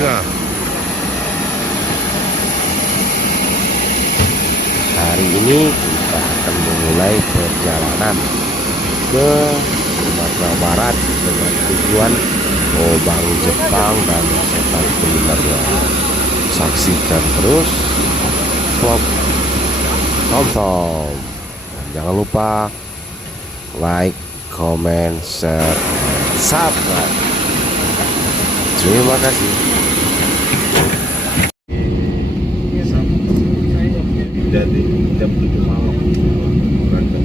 Pancasila. Hari ini kita akan memulai perjalanan ke Sumatera Barat dengan tujuan Lobang Jepang dan setan kulinernya. Saksikan terus vlog tonton. Jangan lupa like, comment, share, dan subscribe. Terima kasih. Jadi jam 7 malam berangkat.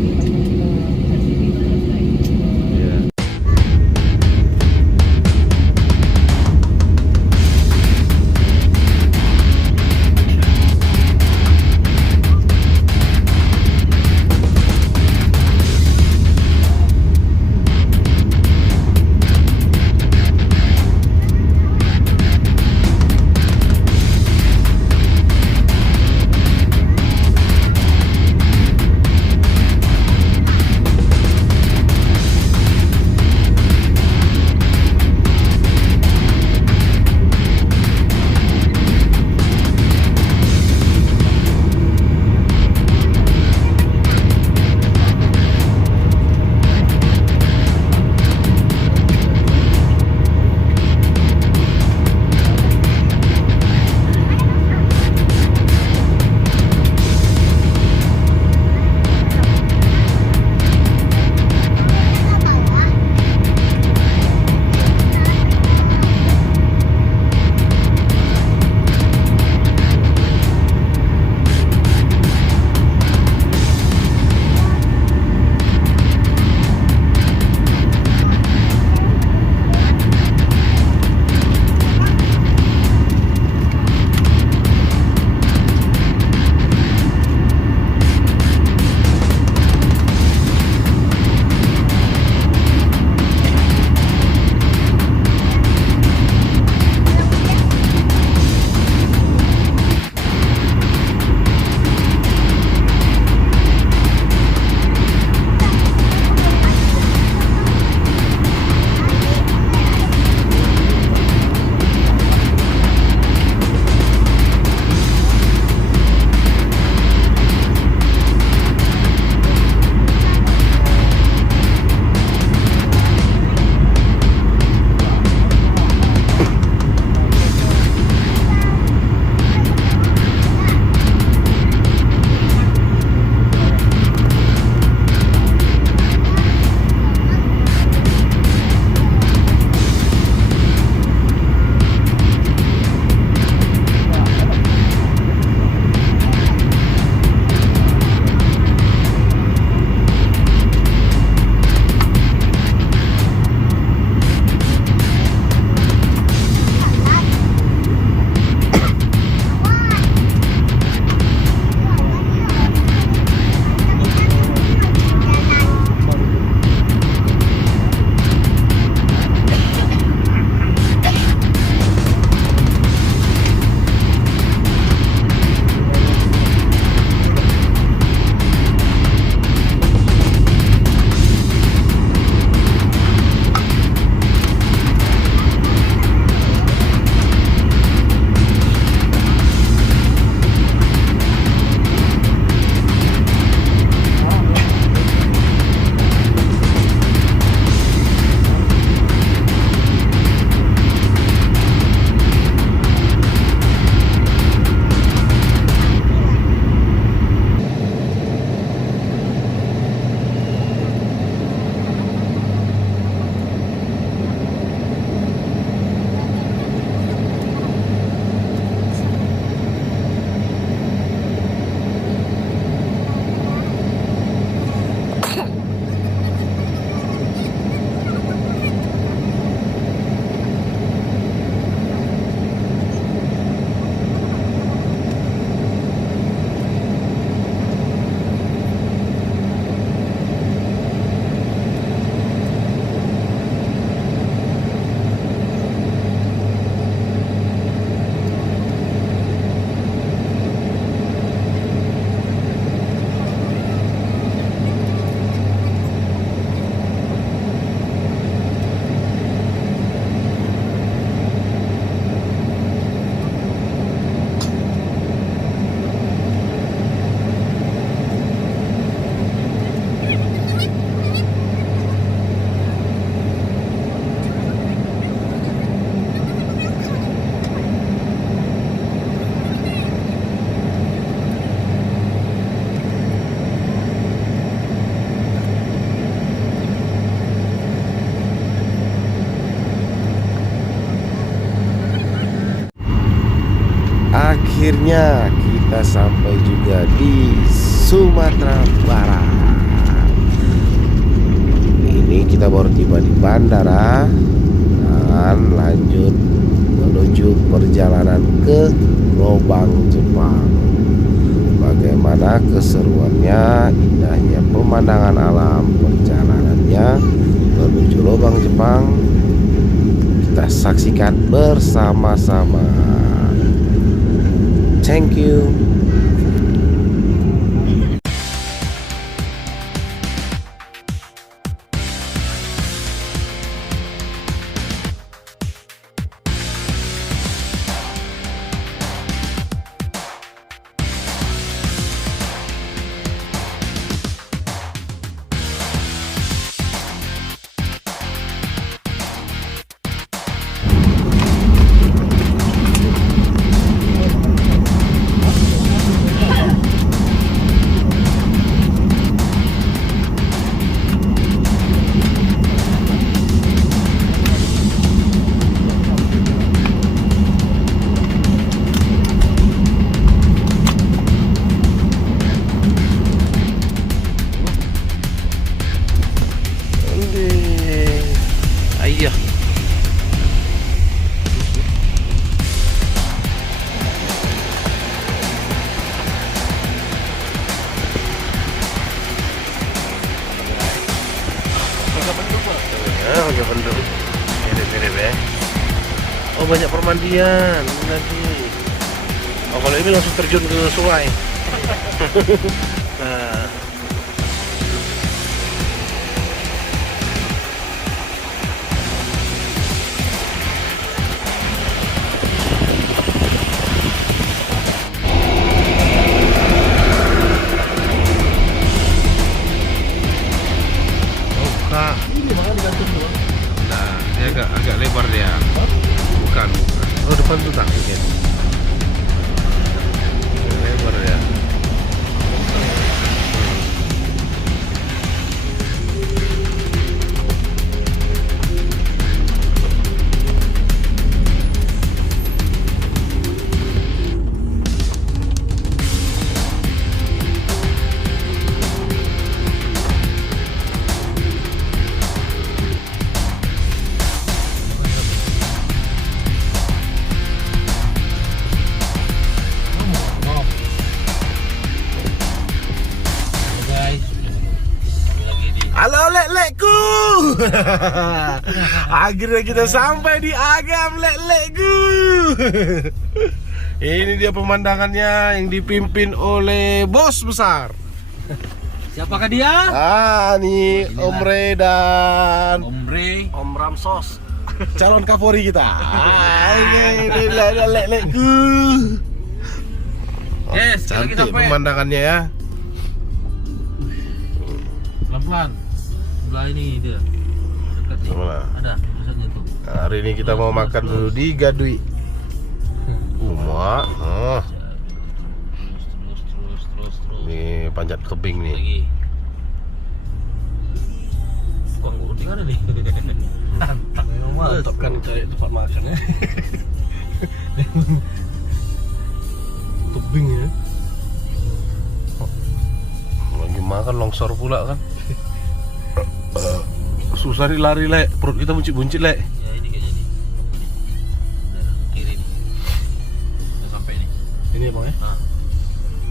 Akhirnya kita sampai juga di Sumatera Barat. Ini kita baru tiba di bandara dan lanjut menuju perjalanan ke Lobang, Jepang. Bagaimana keseruannya, indahnya pemandangan alam, perjalanannya menuju Lobang, Jepang, kita saksikan bersama-sama. Thank you. Ayah. Mirip-mirip ya. Oh, banyak permandian nanti. Oh, kalau ini langsung terjun ke sungai. Nah. Nah, dia agak lebar dia. Bukan. Oh, depan tuh tak mungkin. Lebar ya. Halo lek-lekku. Akhirnya kita sampai di Agam lek-lekku. Ini dia pemandangannya yang dipimpin oleh bos besar. Siapakah dia? Nih Om Re dan Om Ramsos. calon Kapolri kita. Ini lek-lekku. Yes, kita Cantik sampai. pemandangannya ya. Pelan-pelan. Sebelah ini dia. Dekat nih. Mana? Ada tulisannya tuh. Nah, hari ini kita mau makan dulu di Gadui. Mak. Terus. Ini panjat tebing nih. Lagi. Kok di mana nih? Mantap kan cari tempat makan ya. Tebing ya. Lagi makan longsor pula kan. Susah lari lek, perut kita buncit-buncit lek. Ya ini kayaknya nih. Daerah kiri nih. Udah sampai nih. Ini bang ya? Nah.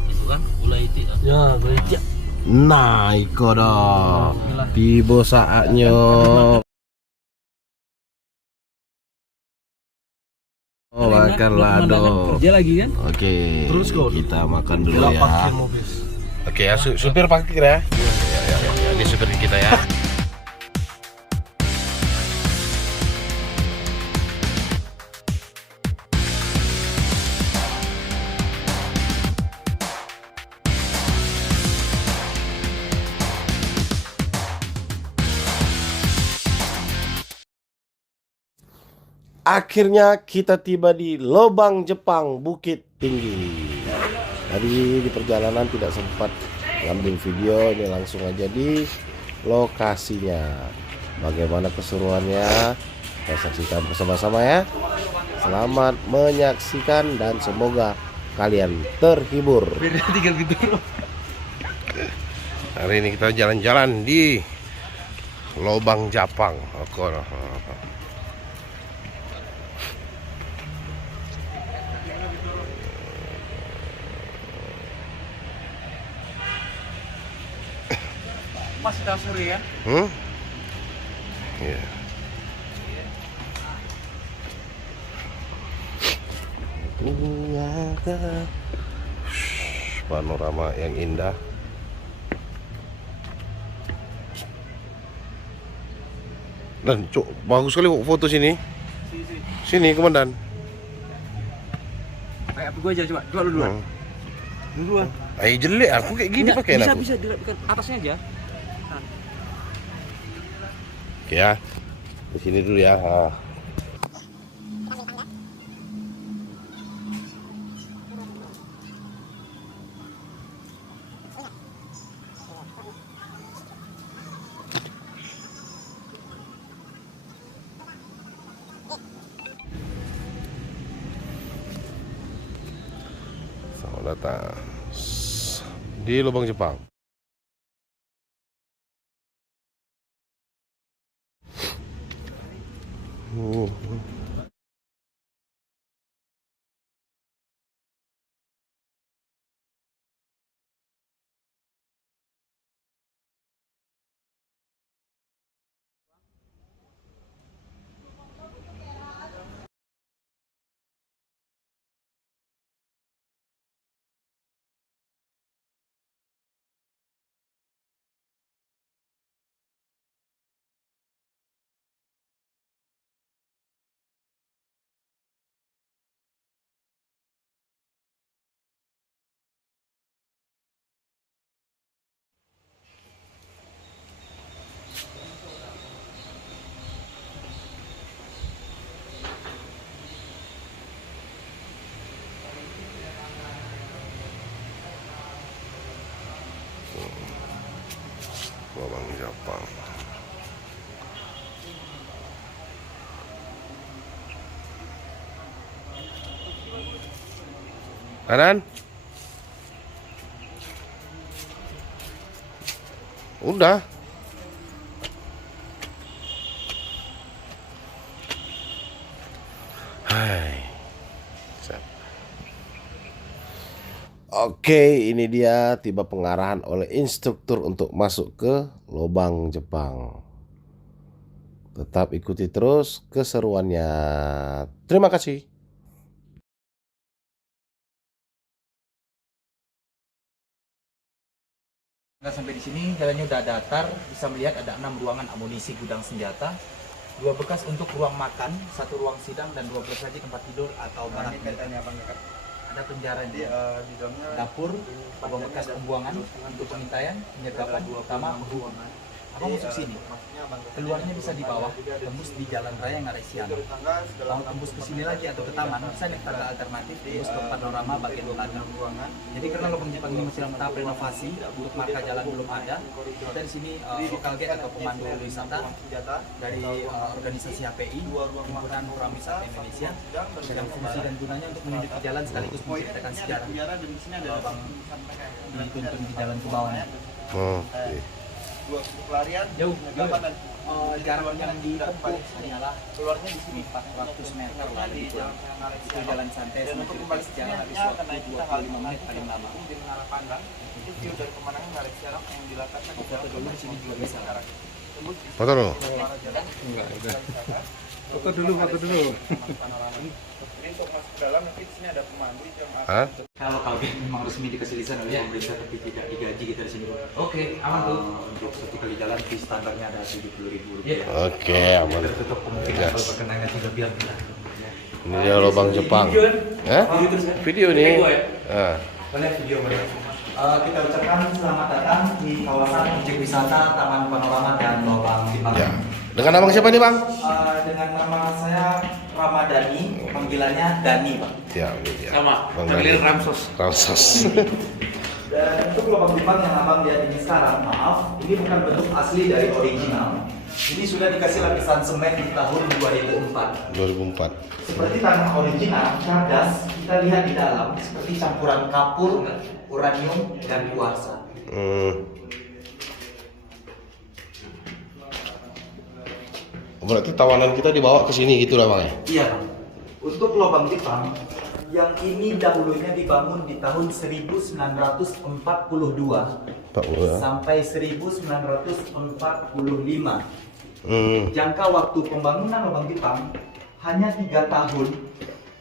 Itu kan Ulai Itik kan? Ya, baik. Nah, iko dah. Tiba saatnya. Oh, makan lado. Kerja lagi kan? Oke, Terus kau. kita makan dulu Gila ya. parkir mobil. Oke ya, supir parkir ya. Ya, ini supir kita ya. Akhirnya kita tiba di Lobang, Jepang, Bukit Tinggi. Tadi di perjalanan tidak sempat ngambil video, ini langsung aja di lokasinya. Bagaimana keseruannya? Kita saksikan bersama-sama ya. Selamat menyaksikan dan semoga kalian terhibur. Tinggal gitu. Hari ini kita jalan-jalan di Lobang Japang. Mas sudah sore ya? Iya. Ternyata panorama yang indah. Dan cuk, bagus sekali foto sini. Sini komandan. Kayak apa gua aja coba lu duluan. Duluan. Jelek aku kayak gini pakai aku. Bisa dekat atasnya aja. Oke ya. Di sini dulu ya. Selamat datang di Lubang Jepang. Lubang Jepang. Kanan. Udah. Hai. Oke, ini dia tiba pengarahan oleh instruktur untuk masuk ke Lubang Jepang. Tetap ikuti terus keseruannya. Terima kasih. Sampai di sini jalannya udah datar, bisa melihat ada 6 ruangan amunisi gudang senjata, 2 bekas untuk ruang makan, 1 ruang sidang dan 2 bekas lagi tempat tidur atau barak. Ada penjara di dalamnya, dapur, ruang bekas pembuangan untuk pengintaian, penyergapan utama, pembuangan. Apa masuk sini? Keluarnya bisa di bawah, tembus di jalan raya Ngaresian. Mau tembus ke sini lagi atau ke taman, bisa di tangga alternatif, tembus ke panorama bagian belakang. Jadi karena Lubang Jepang ini masih dalam tahap renovasi, untuk marka jalan belum ada. Kita di sini local guide atau pemandu wisata dari organisasi HPI, Himpunan Orang Wisata Indonesia, dengan fungsi dan gunanya untuk menunjukkan jalan sekaligus menceritakan sejarah. Lubang dituntun di jalan ke bawahnya. Dua pelarian Jauh, dan jarak yang ditempuh hanyalah keluarnya di sini 400 meter lah itu jalan santai untuk seperti kembali sejarah habis sejarah waktu karena kita 25 menit paling lama. di menara pandang itu view dari pemandangan Ngarek Siarang yang dilatarkan di Foto dulu di sini juga bisa. Foto dulu. Foto dulu. Jadi untuk masuk ke dalam nanti di sini ada pemandu yang Hah? Kalau kalian memang resmi dikasih lisan oleh pemerintah tapi tidak digaji kita di sini. Oke, aman tuh. Untuk satu kali jalan fee standarnya ada 70.000 rupiah. Oke, aman. Tertutup kemungkinan Gas. kalau perkenangan juga biar tidak. Ini dia Lubang Jepang. Video nih. Boleh video boleh. Kita ucapkan selamat datang di kawasan objek wisata Taman Panorama dan Lubang Jepang. Ya. Dengan nama siapa nih, Bang? Dengan nama saya Ramadhani, panggilannya Dani, Pak. Ya, ini dia. Sama, Bang panggilin Dani. Ramsos. Ramsos. Dan untuk Lubang Jepang yang abang lihat ini sekarang, maaf, ini bukan bentuk asli dari original. Ini sudah dikasih lapisan semen di tahun 2004. 2004. Seperti tanah original, kandas, kita lihat di dalam seperti campuran kapur, uranium, dan kuarsa. Berarti tawanan kita dibawa ke sini gitu lah Bang ya? Iya Bang. Untuk lubang Jepang, yang ini dahulunya dibangun di tahun 1942 sampai 1945. Jangka waktu pembangunan lubang Jepang hanya 3 tahun.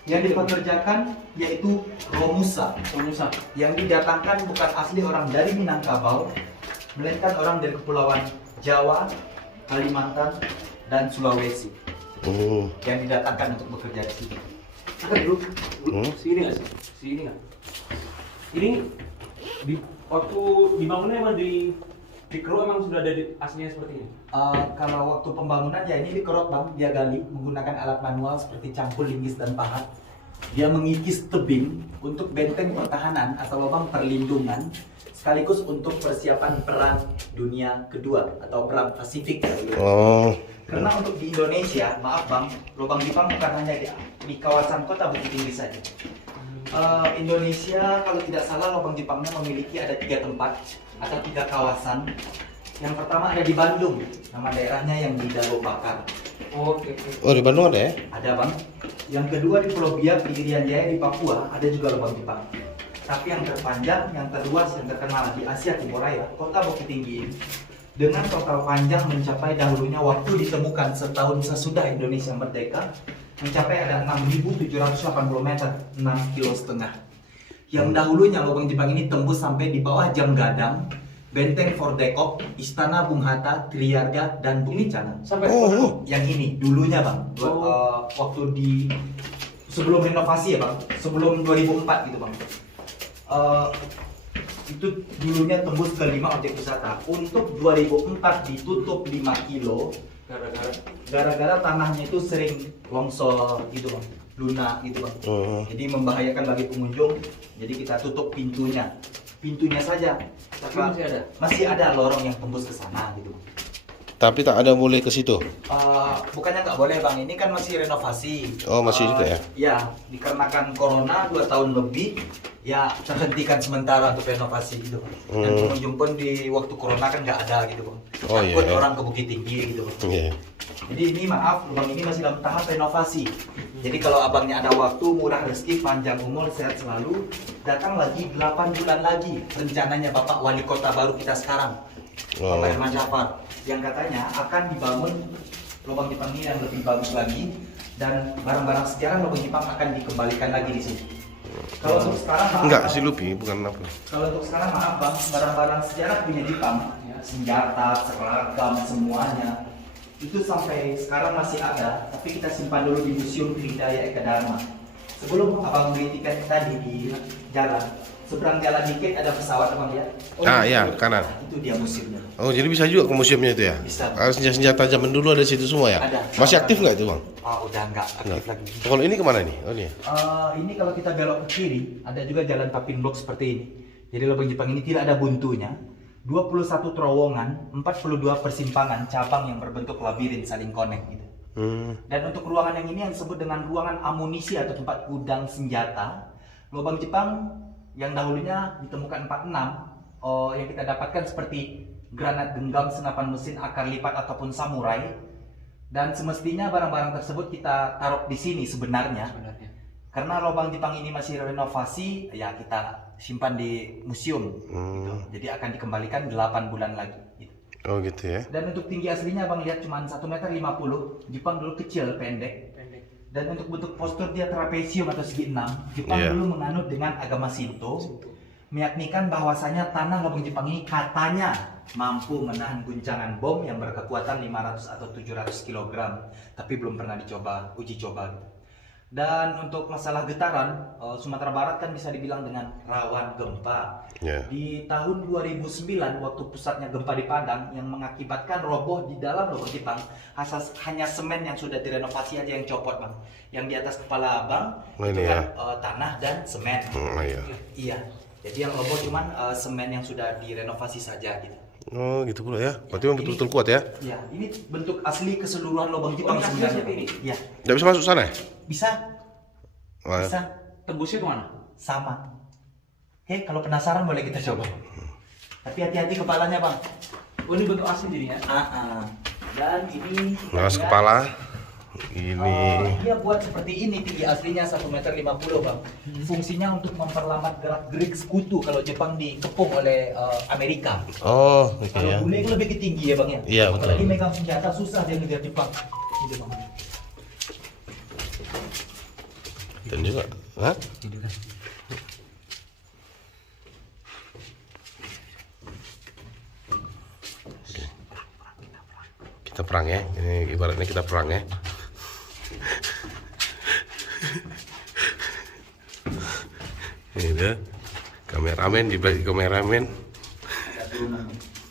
Yang dipekerjakan yaitu Romusa. Yang didatangkan bukan asli orang dari Minangkabau, melainkan orang dari Kepulauan Jawa, Kalimantan, dan Sulawesi. Yang didatangkan untuk bekerja di sini. Dulu sini nggak sih? Sini nggak? Ini di waktu dibangunnya emang di keruk emang sudah ada aslinya seperti ini? Kalau waktu pembangunan ya ini dikerok Bang, dia gali menggunakan alat manual seperti cangkul, linggis, dan pahat. Dia mengikis tebing untuk benteng pertahanan atau lubang perlindungan sekaligus untuk persiapan perang dunia kedua atau perang Pasifik. Karena untuk di Indonesia, maaf Bang, lubang Jepang bukan hanya di kawasan kota Bukit Tinggi saja. Indonesia kalau tidak salah lubang Jepangnya memiliki ada 3 tempat atau 3 kawasan. Yang pertama ada di Bandung, nama daerahnya yang di Dago Bakar. Oh di Bandung ada ya? Ada Bang. Yang kedua di Pulau Biak di Irian Jaya di Papua ada juga lubang Jepang. Tapi yang terpanjang, yang terluas, yang terkenal di Asia Timur Raya, kota Bukit Tinggi dengan total panjang mencapai dahulunya waktu ditemukan setahun sesudah Indonesia merdeka mencapai ada 6.780 meter, 6,5 km. Yang dahulunya lubang Jepang ini tembus sampai di bawah Jam Gadang, Benteng Fort Dekok, Istana Bung Hatta, Triarga, dan Bukit Canang. Sampai Yang ini dulunya Bang, waktu di sebelum renovasi ya Bang, sebelum 2004 gitu Bang. Itu dulunya tembus ke 5 objek wisata. Untuk 2004 ditutup 5 kilo gara-gara tanahnya itu sering longsor gitu Bang, lunak gitu Bang. Jadi membahayakan bagi pengunjung. Jadi kita tutup pintunya saja. Tapi Masih ada lorong yang tembus ke sana gitu. Tapi tak ada boleh ke situ? Bukannya nggak boleh Bang, ini kan masih renovasi. Oh masih juga ya? Ya, dikarenakan Corona 2 tahun lebih, ya terhentikan sementara untuk renovasi gitu Bang. Dan pengunjung pun di waktu Corona kan nggak ada gitu Bang. Takut orang ke Bukit Tinggi gitu Bang. Jadi ini maaf, lubang ini masih dalam tahap renovasi. Jadi kalau abangnya ada waktu, murah rezeki, panjang umur, sehat selalu, datang lagi 8 bulan lagi rencananya Bapak Wali Kota baru kita sekarang, Bapak Herman Jafar, yang katanya akan dibangun lubang Jepang ini yang lebih bagus lagi, dan barang-barang sejarah lubang Jepang akan dikembalikan lagi di sini. Kalau untuk sekarang maaf, Enggak sih Lupi, bukan apa. Kalau untuk sekarang maaf Bang, barang-barang sejarah punya Jepang, ya, senjata, seragam, semuanya itu sampai sekarang masih ada, tapi kita simpan dulu di Museum Tridaya Eka Dharma. Sebelum abang beli tiket tadi di jalan, seberang jalan dikit ada pesawat abang lihat. Iya, kanan. Itu dia museumnya. Oh jadi bisa juga ke museumnya itu ya? Bisa. Senjata zaman dulu ada di situ semua ya? Ada. Masih aktif nggak itu Bang? Udah nggak aktif lagi. Kalau ini kemana nih? Oh ini. Ini kalau kita belok ke kiri, ada juga jalan Tapin Blok seperti ini. Jadi lubang Jepang ini tidak ada buntunya. 21 terowongan, 42 persimpangan cabang yang berbentuk labirin saling connect gitu. Dan untuk ruangan yang ini yang disebut dengan ruangan amunisi atau tempat gudang senjata, lubang Jepang yang dahulunya ditemukan 46, yang kita dapatkan seperti granat genggam, senapan mesin, akar lipat ataupun samurai. Dan semestinya barang-barang tersebut kita taruh di sini sebenarnya. Karena lubang Jepang ini masih renovasi, ya kita simpan di museum. Gitu. Jadi akan dikembalikan 8 bulan lagi. Gitu. Oh gitu ya. Dan untuk tinggi aslinya Bang lihat cuma 1,50 meter. Jepang dulu kecil, pendek. Dan untuk bentuk postur dia trapesium atau segi 6. Jepang dulu menganut dengan agama Shinto, meyaknikan bahwasanya tanah lubang Jepang ini katanya mampu menahan guncangan bom yang berkekuatan 500 atau 700 kg, tapi belum pernah uji coba. Dan untuk masalah getaran, Sumatera Barat kan bisa dibilang dengan rawan gempa. Di tahun 2009 waktu pusatnya gempa di Padang yang mengakibatkan roboh di dalam lubang Jepang, hanya semen yang sudah direnovasi aja yang copot Bang. Yang di atas kepala Abang itu kan tanah dan semen. Iya. Jadi yang roboh cuman semen yang sudah direnovasi saja gitu. Oh gitu pula ya. Berarti memang betul-betul kuat ya. Ya, ini bentuk asli keseluruhan lubang Jepang ini asli sebenarnya. seperti ini? Ya, Nggak bisa masuk sana ya? bisa, Oh, ya. bisa, Tembusnya kemana? sama. Oke, kalau penasaran boleh kita coba. Tapi hati-hati kepalanya bang. Oh ini bentuk asli jadinya. Dan ini. Naas kepala. Ini. Dia buat seperti ini tinggi aslinya 1,50 meter bang. Fungsinya untuk memperlambat gerak-gerik sekutu kalau Jepang dikepung oleh Amerika. Oh, oke Kalau ya. bule itu lebih tinggi ya bang ya. Iya, betul. Apalagi megang senjata susah dia ngejar Jepang. Gitu bang. Dan juga, hah? Kita perang ya. Ini ibaratnya kita perang ya. Ini dia. Kameramen di balik kameramen.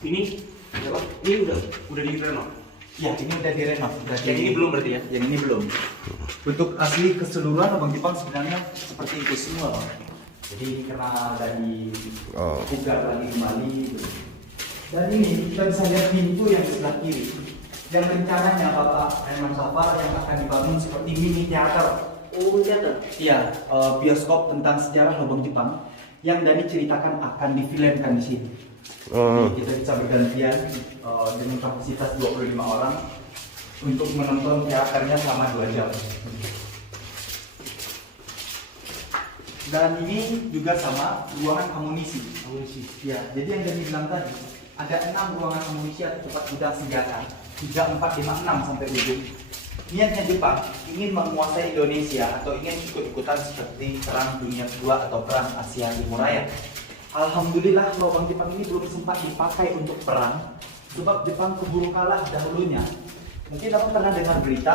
Ini udah direnov. Ya ini udah direnov. Yang ini belum berarti ya? Yang ini belum. Bentuk asli keseluruhan lubang Jepang sebenarnya seperti itu semua bang. Jadi ini karena dari Oh. pugar lagi kembali. Gitu. Dan ini kita bisa lihat pintu yang sebelah kiri. Yang rencananya Bapak Herman Safar yang akan dibangun seperti mini teater. Oh teater. Iya, bioskop tentang sejarah lubang Jepang yang Dani ceritakan akan difilmkan di sini. Oh. Jadi kita bisa bergantian dengan kapasitas 25 orang untuk menonton teaternya selama 2 jam. Dan ini juga sama ruangan amunisi. Ya, jadi yang Dani bilang tadi ada 6 ruangan amunisi atau tempat gudang senjata 3, 4, 5, 6 sampai ujung. Niatnya Jepang ingin menguasai Indonesia atau ingin ikut-ikutan seperti Perang Dunia Kedua atau Perang Asia Timur Raya. Alhamdulillah lubang Jepang ini belum sempat dipakai untuk perang sebab Jepang keburu kalah dahulunya. Mungkin Abang pernah dengar berita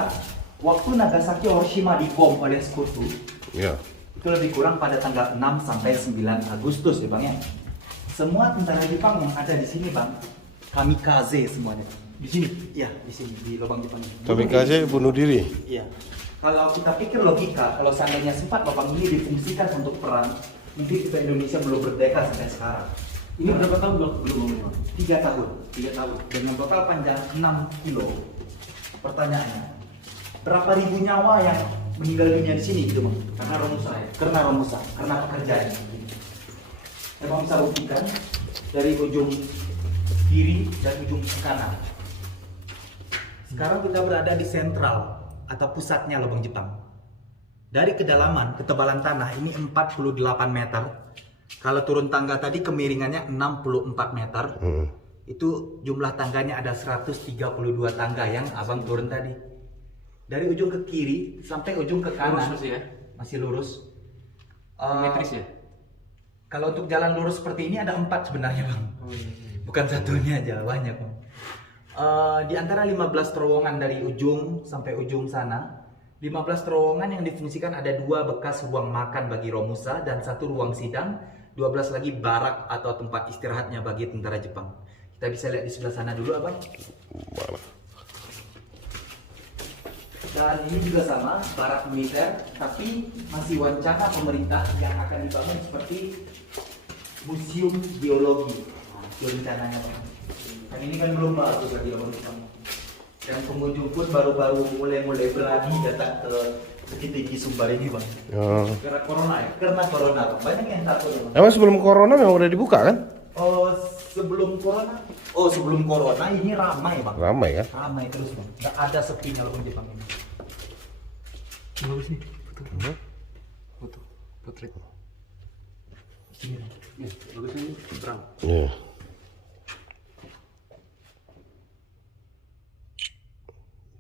waktu Nagasaki Hiroshima dibom oleh sekutu. Ya. Itu lebih kurang pada tanggal 6 sampai 9 Agustus ya Bang ya. Semua tentara Jepang yang ada di sini Bang, kamikaze semuanya. Di sini? Iya, di sini di lubang Jepang ini. Kamikaze bunuh diri. Iya. Kalau kita pikir logika, kalau seandainya sempat lubang ini difungsikan untuk perang, mungkin kita Indonesia belum berdeka sampai sekarang. Ini berapa tahun belum? 3 tahun. 3 tahun. Dengan total panjang 6 kilo. Pertanyaannya, berapa ribu nyawa yang meninggal dunia di sini gitu Bang? Karena Romusa ya. Karena pekerjaan. Emang bisa buktikan dari ujung kiri dan ujung kanan. Sekarang kita berada di sentral atau pusatnya lubang Jepang. Dari kedalaman ketebalan tanah ini 48 meter. Kalau turun tangga tadi kemiringannya 64 meter. Itu jumlah tangganya ada 132 tangga yang Abang turun tadi. Dari ujung ke kiri sampai ujung ke kanan. Lurus masih ya? Masih lurus. Metris ya? Kalau untuk jalan lurus seperti ini ada 4 sebenarnya Bang. Bukan satunya aja, banyak Bang. Di antara 15 terowongan dari ujung sampai ujung sana, 15 terowongan yang difungsikan ada 2 bekas ruang makan bagi Romusa dan 1 ruang sidang, 12 lagi barak atau tempat istirahatnya bagi tentara Jepang. Kita bisa lihat di sebelah sana dulu Abang. Dan ini juga sama, barak militer, tapi masih wacana pemerintah yang akan dibangun seperti museum geologi. Nah, itu rencananya Bang. Dan ini kan belum bagus lagi Abang Jepang. Dan pengunjung pun baru-baru mulai berani datang ke Bukit Sumbar ini Bang. Oh. Karena corona ya? Karena corona Bang. Banyak yang takut ya Bang. Emang sebelum corona memang udah dibuka kan? Oh sebelum corona ini ramai Bang. Ramai kan? Ramai terus Bang. Nggak ada sepinya lubang Jepang ini. Bagus nih. Foto. Potret. Sini Bang. Ya, bagus nih. Terang. Iya.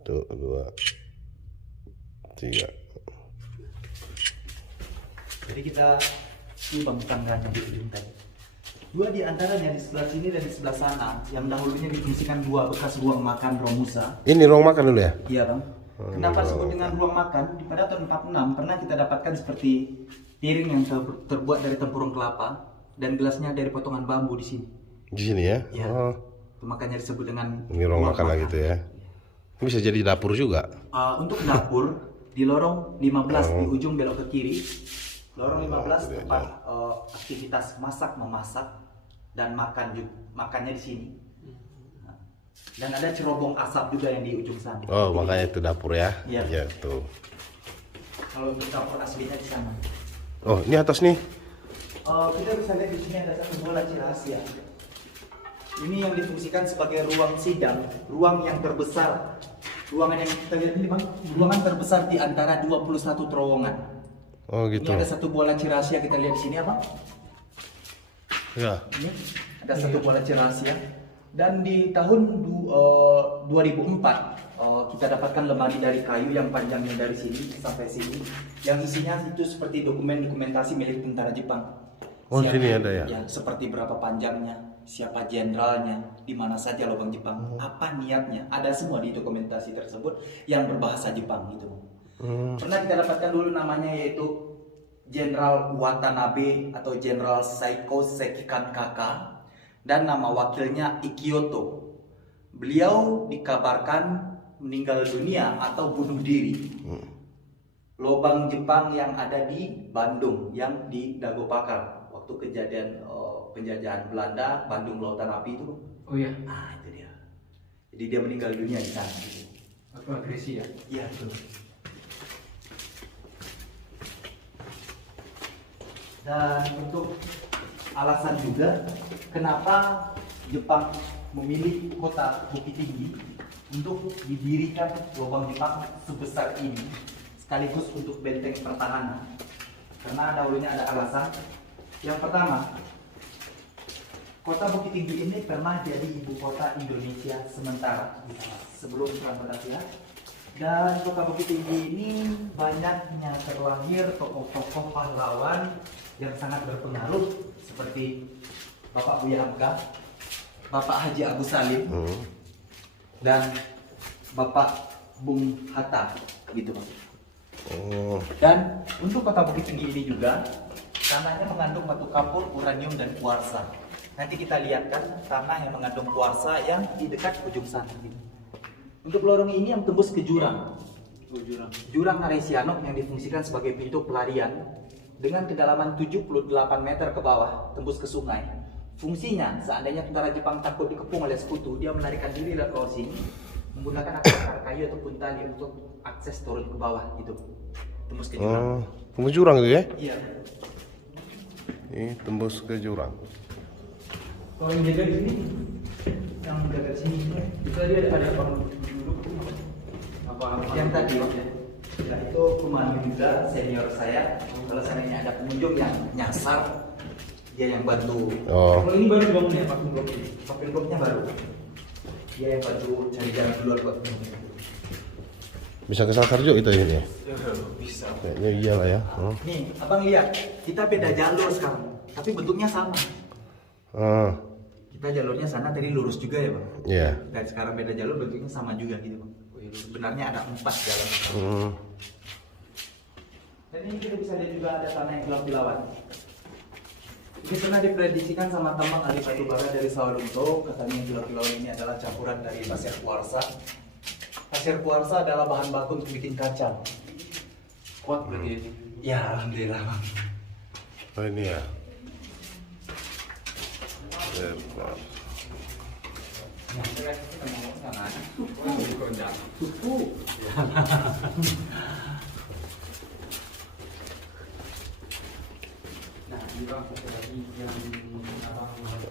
Tuh, 2, 3. Jadi kita ini Bang tangganya di ujung tadi. 2 di antaranya di sebelah sini dan di sebelah sana yang dahulunya difungsikan 2 bekas ruang makan Romusa. Ini ruang makan dulu ya? Iya Bang. Kenapa disebut dengan ruang makan? Pada tahun 46 pernah kita dapatkan seperti piring yang terbuat dari tempurung kelapa dan gelasnya dari potongan bambu di sini. Di sini ya? Iya. Oh. Itu makanya disebut dengan Ini ruang makan lah gitu ya. Ini bisa jadi dapur juga. Untuk dapur di lorong 15 di ujung belok ke kiri. Lorong 15 tempat aktivitas masak, memasak dan makan juga. Makannya di sini. Dan ada cerobong asap juga yang di ujung sana. Oh, makanya itu dapur ya. Iya. Ya, tuh. Kalau untuk dapur aslinya di sana. Oh, ini atas nih. Kita bisa lihat di sini ada satu bola rahasia. Ini yang difungsikan sebagai ruang sidang, ruang yang terbesar. Ruangan yang kita lihat ini, Bang, ruangan terbesar di antara 21 terowongan. Oh, gitu. Ini ada satu bola rahasia kita lihat di sini, Bang. Ya. Ini ada satu bola rahasia. Dan di tahun 2004 kita dapatkan lemari dari kayu yang panjangnya dari sini sampai sini, yang isinya itu seperti dokumentasi milik tentara Jepang. Oh, sini ada ya? Ya, seperti berapa panjangnya, siapa jenderalnya, di mana saja lubang Jepang, apa niatnya, ada semua di dokumentasi tersebut yang berbahasa Jepang gitu. Pernah kita dapatkan dulu namanya yaitu Jenderal Watanabe atau Jenderal Saiko Sekikan Kaka, dan nama wakilnya Ikioto. Beliau dikabarkan meninggal dunia atau bunuh diri. Lobang Jepang yang ada di Bandung, yang di Dago Pakar waktu kejadian penjajahan Belanda, Bandung Lautan Api itu. Oh iya. Nah, itu dia. Jadi dia meninggal dunia di sana. Aku agresi ya. Iya, betul. Dan untuk alasan juga kenapa Jepang memilih kota Bukit Tinggi untuk didirikan lubang Jepang sebesar ini, sekaligus untuk benteng pertahanan. Karena dahulunya ada alasan. Yang pertama, kota Bukit Tinggi ini pernah jadi ibu kota Indonesia sementara sebelum Perang Merdeka. Dan kota Bukit Tinggi ini banyaknya terlahir tokoh-tokoh pahlawan yang sangat berpengaruh seperti Bapak Buya Hamka, Bapak Haji Agus Salim, dan Bapak Bung Hatta, gitu Bang. Oh. Dan untuk kota Bukit Tinggi ini juga tanahnya mengandung batu kapur, uranium, dan kuarsa. Nanti kita lihat kan tanah yang mengandung kuarsa yang di dekat ujung sana. Gitu. Untuk lorong ini yang tembus ke jurang. Jurang Aresianok yang difungsikan sebagai pintu pelarian dengan kedalaman 78 meter ke bawah tembus ke sungai. Fungsinya seandainya tentara Jepang takut dikepung oleh sekutu, dia melarikan diri dari bawah sini menggunakan akar kayu ataupun tali untuk akses turun ke bawah gitu. Tembus ke jurang. Tembus jurang itu ya? Iya. Ini tembus ke jurang. Kalau yang jaga di sini, yang jaga di sini, itu tadi ada orang duduk apa Yang tadi ya, itu pemandu juga senior saya. Kalau seandainya ada pengunjung yang nyasar, dia yang bantu. Oh. Kalau ini baru dibangun ya Pak Blok ini. Pakai bloknya baru. Dia yang bantu cari jalan keluar buat pengunjung. Bisa kesasar juga itu ini. Bisa. Kayaknya iyalah ya. Nih, abang lihat, kita beda jalur sekarang, tapi bentuknya sama. Kita jalurnya sana tadi lurus juga ya bang. Iya. Dan sekarang beda jalur, bentuknya sama juga gitu bang. Sebenarnya ada 4 jalan. Dan ini kita bisa lihat juga ada tanah yang gelap-gelapan. Ini pernah diprediksikan sama tambang ahli batubara dari Sawalunto, katanya yang gelap-gelapan ini adalah campuran dari pasir kuarsa. Pasir kuarsa adalah bahan baku untuk bikin kaca. Kuat berarti ini. Ya, alhamdulillah bang. Oh ini ya.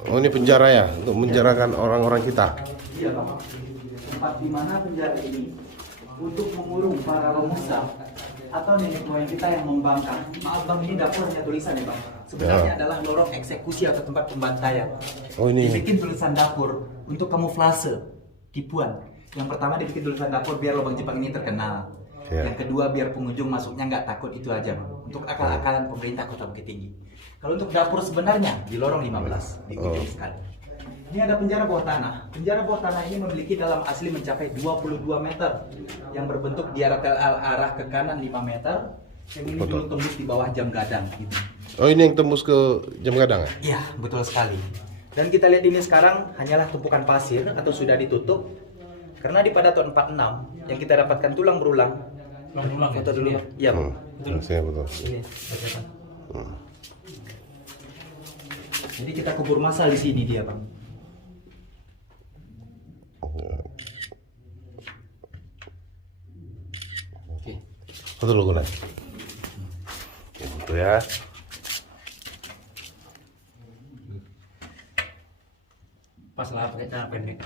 Oh ini penjara ya, untuk menjarakan orang-orang kita. Iya bang. Tempat di mana penjara ini untuk mengurung para romusa atau nenek moyang kita yang membangkang. Maaf bang, ini dapur hanya tulisan ya bang. Sebenarnya adalah lorong eksekusi atau tempat pembantaian. Oh ini. Dibikin tulisan dapur untuk kamuflase, tipuan. Yang pertama dibikin tulisan dapur biar lubang Jepang ini terkenal. Ya. Yang kedua biar pengunjung masuknya nggak takut, itu aja bang. Untuk akal-akalan pemerintah Kota Bukit Tinggi. Kalau untuk dapur sebenarnya di lorong 15 di ujung sekali. Ini ada penjara bawah tanah. Penjara bawah tanah ini memiliki dalam asli mencapai 22 meter yang berbentuk arah ke kanan 5 meter. Yang ini dulu tembus di bawah jam gadang gitu. Oh ini yang tembus ke jam gadang ya? Iya, betul sekali. Dan kita lihat ini sekarang hanyalah tumpukan pasir atau sudah ditutup. Karena di pada tahun 46 yang kita dapatkan tulang berulang. Tulang berulang ya? Foto dulu. Sini ya? Iya, Bang. Betul. Betul. Ini. Jadi kita kubur massal di sini dia, Bang. Betul loh Gunay. Itu ya. Pas lah pakai cara pendek.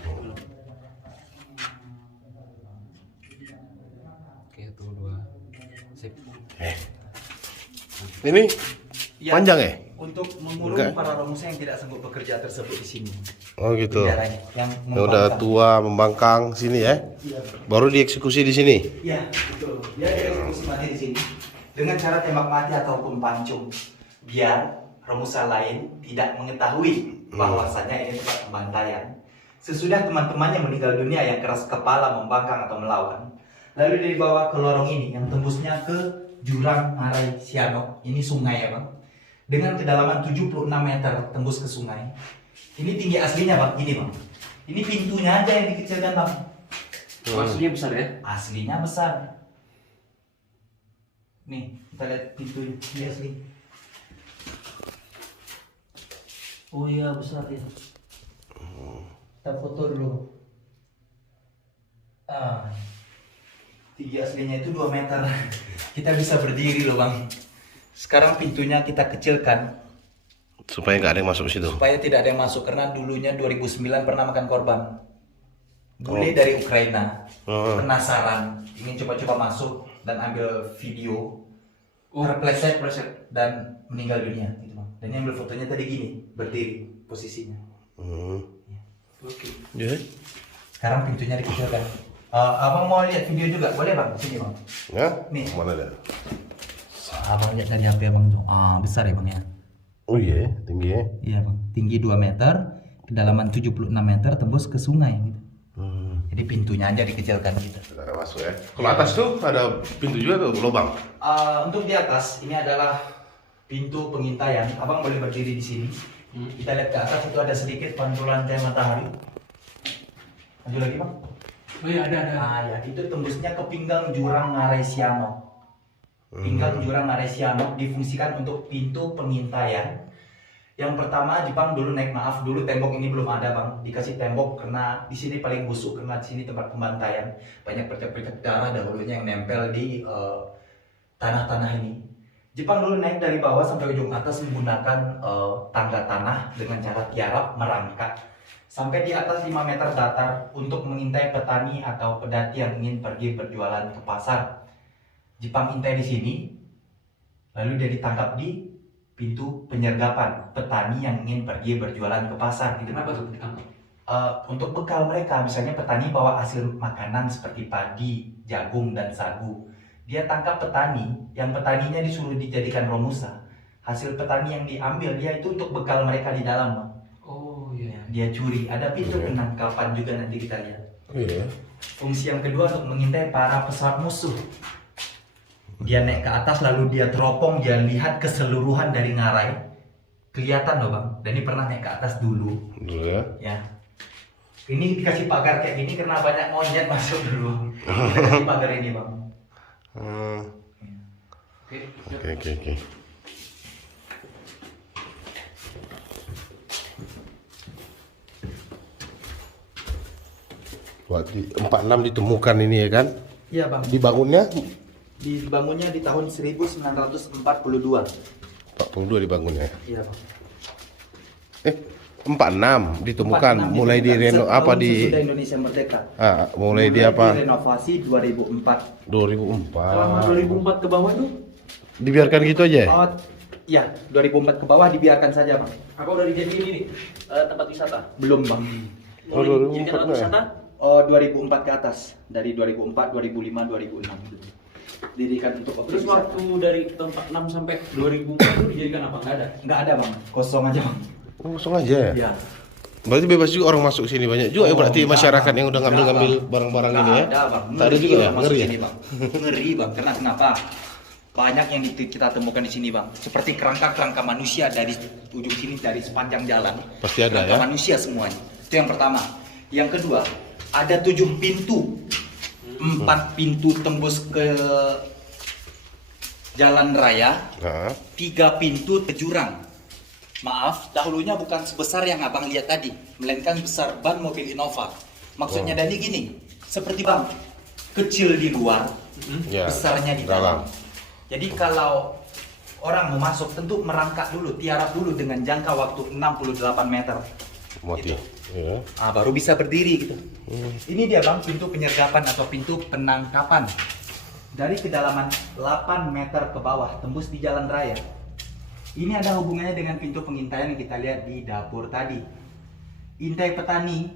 Oke, tuh 2. Sip. Ini Ya, panjang ya? untuk mengurung Enggak. para romusa yang tidak sanggup bekerja tersebut di sini. Oh gitu. Penjaranya, yang Yang udah membangkang. tua membangkang sini ya. Baru dieksekusi di sini. Iya, betul. Dia dieksekusi mati di sini dengan cara tembak mati ataupun pancung, biar romusa lain tidak mengetahui bahwasanya ini tempat pembantaian. Sesudah teman-temannya meninggal dunia yang keras kepala membangkang atau melawan, lalu dibawa ke lorong ini yang tembusnya ke jurang Ngarai Sianok. Ini sungai ya bang, dengan kedalaman 76 meter tembus ke sungai. Ini tinggi aslinya bang, ini bang. Ini pintunya aja yang dikecilkan bang. Maksudnya besar ya? Aslinya besar. Nih, kita lihat pintunya, ini asli. Oh iya besar ya. Kita foto dulu. Tinggi aslinya itu 2 meter. Kita bisa berdiri loh bang. Sekarang pintunya kita kecilkan Supaya nggak ada yang masuk situ. supaya tidak ada yang masuk, karena dulunya 2009 pernah makan korban. Bule dari Ukraina, penasaran, ingin coba-coba masuk dan ambil video, terpleset dan meninggal dunia, gitu bang. Dan yang ambil fotonya tadi gini, berdiri posisinya. Ya. Sekarang pintunya dikecilkan. Abang mau lihat video juga, boleh bang? Sini bang. Ya? Nih. Mana ada? Abang lihat dari HP abang tuh. Besar ya bang ya. Oh iya, tinggi ya. Iya bang. Tinggi 2 meter, kedalaman 76 meter, tembus ke sungai gitu. Jadi pintunya aja dikecilkan gitu. Kita masuk ya. Kalau atas tuh ada pintu juga tuh, lubang. Untuk di atas ini adalah pintu pengintaian. Abang boleh berdiri di sini. Kita lihat ke atas itu ada sedikit pantulan cahaya matahari. Maju lagi bang. Oh iya, ada. Ya, itu tembusnya ke pinggang jurang Ngarai Sianok. Pinggang jurang Ngarai Sianok difungsikan untuk pintu pengintaian. Yang pertama Jepang dulu dulu tembok ini belum ada bang, dikasih tembok karena di sini paling busuk, karena di sini tempat pembantaian, banyak bercak-bercak darah dahulunya yang nempel di tanah-tanah ini. Jepang dulu naik dari bawah sampai ujung atas menggunakan tangga tanah dengan cara tiarap merangkak sampai di atas 5 meter datar untuk mengintai petani atau pedati yang ingin pergi berjualan ke pasar. Jepang intai di sini, lalu dia ditangkap di pintu penyergapan petani yang ingin pergi berjualan ke pasar. Gitu. Kenapa tuh ditangkap? Untuk bekal mereka, misalnya petani bawa hasil makanan seperti padi, jagung, dan sagu. Dia tangkap petani, yang petaninya disuruh dijadikan romusa. Hasil petani yang diambil, dia itu untuk bekal mereka di dalam. Bang. Oh iya. Dia curi, ada pintu penangkapan juga nanti kita lihat. Iya. Fungsi yang kedua untuk mengintai para pesawat musuh. Dia naik ke atas lalu dia teropong, dia lihat keseluruhan dari Ngarai. Kelihatan loh bang, dan ini pernah naik ke atas dulu. Dulu ya. Ya. Ini dikasih pagar kayak gini karena banyak monyet masuk dulu. Kita kasih pagar ini bang. Oke. Waktu 46 ditemukan ini ya kan? Iya bang. Dibangunnya Dibangunnya di tahun 1942. 42 dibangunnya. Iya bang. 46 ditemukan 46 mulai di reno Setahun apa di sesudah Indonesia merdeka. mulai di apa? Direnovasi 2004. 2004 2004 ke bawah tuh? dibiarkan gitu aja. Oh, ya 2004 ke bawah dibiarkan saja bang. Apa udah dijadiin ini tempat wisata? Belum bang. Oh, 2004 Dijadikan tempat lah. wisata? Oh 2004 ke atas. Dari 2004, 2005, 2006. Dirikan untuk Terus objek waktu dari tahun 46 sampai 2004 itu dijadikan apa? Nggak ada? nggak ada bang, kosong aja bang. Oh, kosong aja ya. Iya. Berarti bebas juga orang masuk sini banyak juga ya berarti enggak, masyarakat Bang. yang udah Enggak, ngambil Bang. barang-barang Nggak ini ya. ada bang. Tak ada juga ya, orang masuk ngeri ya. sini, bang. Ngeri bang, karena kenapa? Banyak yang kita temukan di sini bang. Seperti kerangka-kerangka manusia dari ujung sini, dari sepanjang jalan. Pasti ada Kerangka ya. manusia semuanya. Itu yang pertama. Yang kedua, ada 7 pintu. 4 pintu tembus ke jalan raya. Nah, 3 pintu ke jurang. Maaf, dahulunya bukan sebesar yang abang lihat tadi, melainkan besar ban mobil Innova. Maksudnya dari gini, seperti bang, kecil di luar, Ya, besarnya di dalam. Jadi kalau orang mau masuk tentu merangkak dulu, tiarap dulu dengan jangka waktu 68 meter. Mati. Gitu. Ya. Baru bisa berdiri gitu. Ini dia bang, pintu penyergapan atau pintu penangkapan. Dari kedalaman 8 meter ke bawah, tembus di jalan raya. Ini ada hubungannya dengan pintu pengintaian yang kita lihat di dapur tadi. Intai petani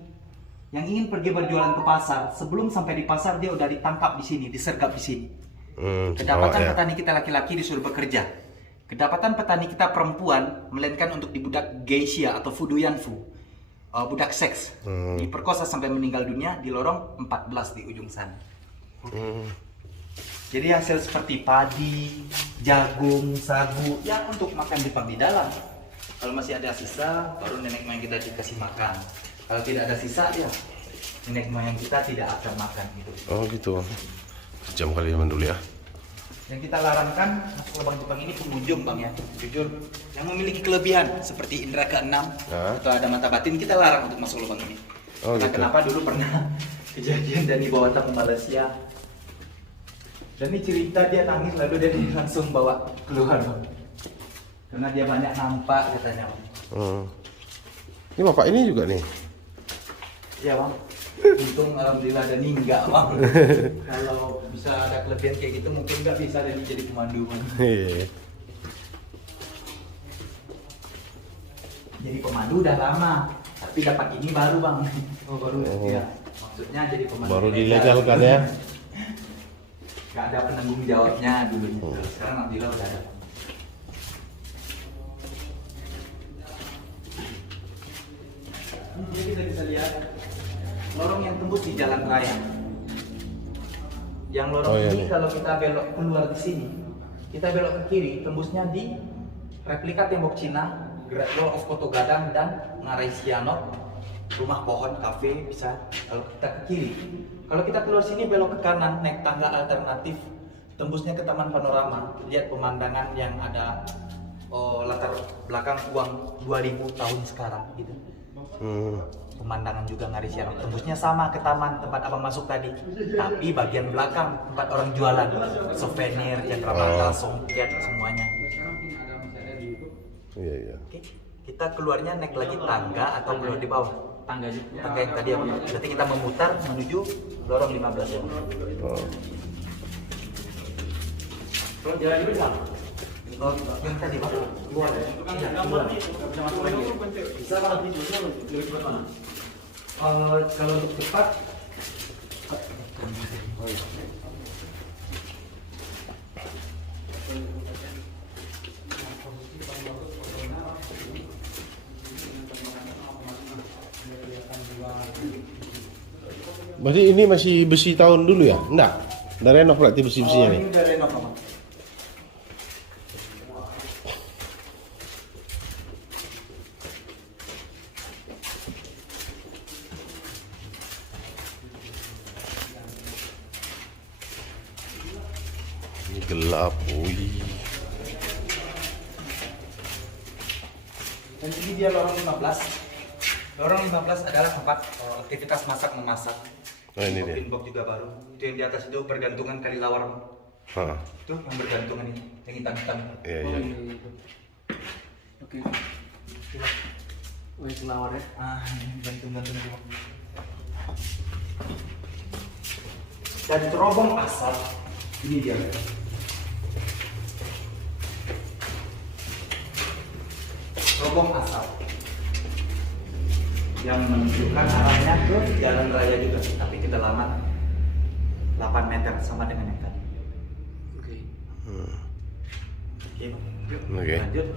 yang ingin pergi berjualan ke pasar, sebelum sampai di pasar dia udah ditangkap di sini, disergap di sini. Kedapatan petani kita laki-laki disuruh bekerja. Kedapatan petani kita perempuan, melainkan untuk dibudak geisha atau fuduyanfu, budak seks, diperkosa sampai meninggal dunia di lorong 14 di ujung sana. Jadi hasil seperti padi, jagung, sagu, ya untuk makan di dalam. Kalau masih ada sisa, baru nenek moyang kita dikasih makan. Kalau tidak ada sisa, ya nenek moyang kita tidak akan makan gitu. Oh gitu. Kejam kali zaman dulu ya. Yang kita larangkan masuk lubang Jepang ini pengunjung bang ya, jujur. Yang memiliki kelebihan seperti indera keenam atau ada mata batin, kita larang untuk masuk lubang ini. Oh, Nah, gitu. kenapa dulu pernah kejadian dari bawa tamu Malaysia. Dan ini cerita dia nangis lalu dia langsung bawa keluar bang. Karena dia banyak nampak katanya bang. Ini bapak ini juga nih. Iya bang. Untung alhamdulillah Dani enggak bang. Kalau bisa ada kelebihan kayak gitu mungkin nggak bisa Dani jadi pemandu bang. Iya. Jadi pemandu udah lama, tapi dapat ini baru bang. Oh baru. Ya. Maksudnya jadi pemandu. Baru dilegalkan ya. Gak ada penanggung jawabnya dulunya. Sekarang alhamdulillah udah ada. Jadi kita bisa lihat lorong yang tembus di jalan raya. Yang lorong ini nih. kalau kita belok keluar di sini, kita belok ke kiri, tembusnya di replika tembok Cina, Great Wall of Koto Gadang dan Ngarai Sianok, rumah pohon, kafe bisa. Kalau kita ke kiri, kalau kita keluar sini belok ke kanan, naik tangga alternatif, tembusnya ke Taman Panorama, lihat pemandangan yang ada latar belakang uang 2000 tahun sekarang gitu. Pemandangan juga Ngarai Sianok, tembusnya sama ke taman tempat abang masuk tadi, tapi bagian belakang tempat orang jualan souvenir, cendramata, songket, semuanya. Iya iya. Oke, kita keluarnya naik lagi tangga atau keluar di bawah? Tangga yang tadi ya. Berarti kita memutar menuju lorong 15 ya. Kalau jalan dulu bang. Oh, yang tadi bang. Keluar ya. Keluar. Bisa masuk lagi. Bisa bang. Lebih cepat mana? Kalau untuk cepat. Berarti ini masih besi tahun dulu ya? Enggak. Udah renov berarti besi-besinya nih. Ini udah renov bang. Ini gelap. Wih. Dan ini dia lorong 15. Lorong 15 adalah tempat aktivitas masak-memasak. Oh, ini dia. Open box juga baru. Itu yang di atas itu bergantungan kali lawar. Hah. Itu yang bergantungan ini, yang hitam-hitam. Iya iya. Oke. Oh, itu lawar ya. Ini gantung-gantung itu. Dan terobong asap. Ini dia. Terobong asap. Yang menunjukkan arahnya ke jalan raya juga, tapi kedalaman 8 meter sama dengan yang tadi. Oke. Oke, yuk Oke. lanjut.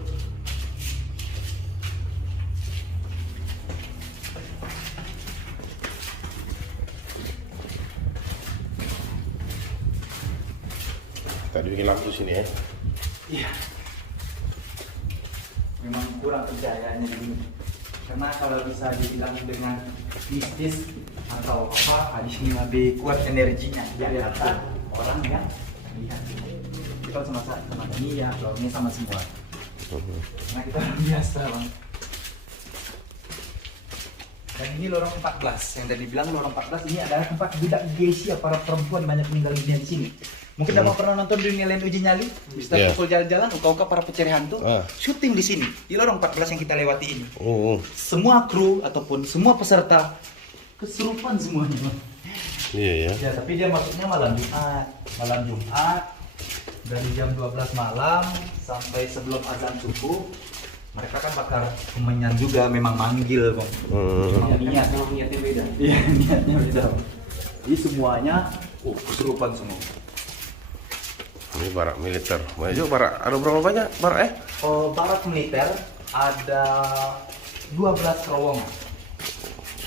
Tadi bikin lampu sini ya. Iya. Memang kurang percayaannya dulu. Karena kalau bisa dibilang dengan bisnis atau apa, di sini lebih kuat energinya. Ya kata orang yang lihat. Kita sama ini ya, kalau ini sama semua. Nah kita biasa bang. Dan ini lorong 14. Yang tadi bilang lorong 14 ini adalah tempat budak Geisha, para perempuan banyak meninggal dunia di sini. Mungkin kamu pernah nonton Dunia Lain Uji Nyali? Bisa Iya. pukul jalan-jalan, uka-uka para pencari hantu. Ah. Syuting di sini, di lorong 14 yang kita lewati ini. Oh, Semua kru ataupun semua peserta kesurupan semuanya. iya ya. Ya, tapi dia masuknya malam Jumat. Malam Jumat dari jam 12 malam sampai sebelum azan subuh. Mereka kan bakar kemenyan juga, memang manggil, Bang. Niat. Memang niatnya beda. Iya, niatnya beda. Jadi semuanya kesurupan semua. Ini barak militer. Banyak juga barak. Ada berapa banyak barak Barak militer ada 12 terowongan.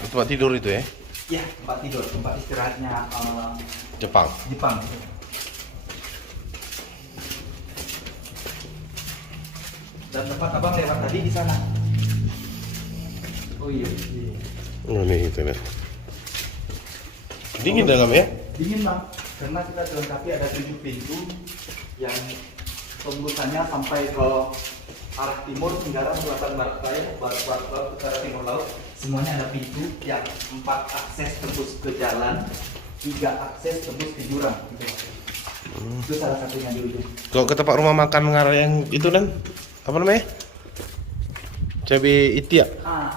Tempat tidur itu ya? Ya, tempat tidur, tempat istirahatnya Jepang. Jepang. Dan tempat abang lewat tadi di sana. Oh iya. Oh, ini itu deh. Dingin dalam ya? Dingin bang, karena kita dilengkapi ada 7 pintu yang tembusannya sampai ke arah timur, tenggara, selatan, barat, daya, barat, laut, utara, timur laut. Semuanya ada pintu yang 4 akses tembus ke jalan, 3 akses tembus ke jurang. Gitu. Itu salah satunya di ujung. Kalau ke tempat rumah makan mengarah yang itu kan, apa namanya? CB Itiak.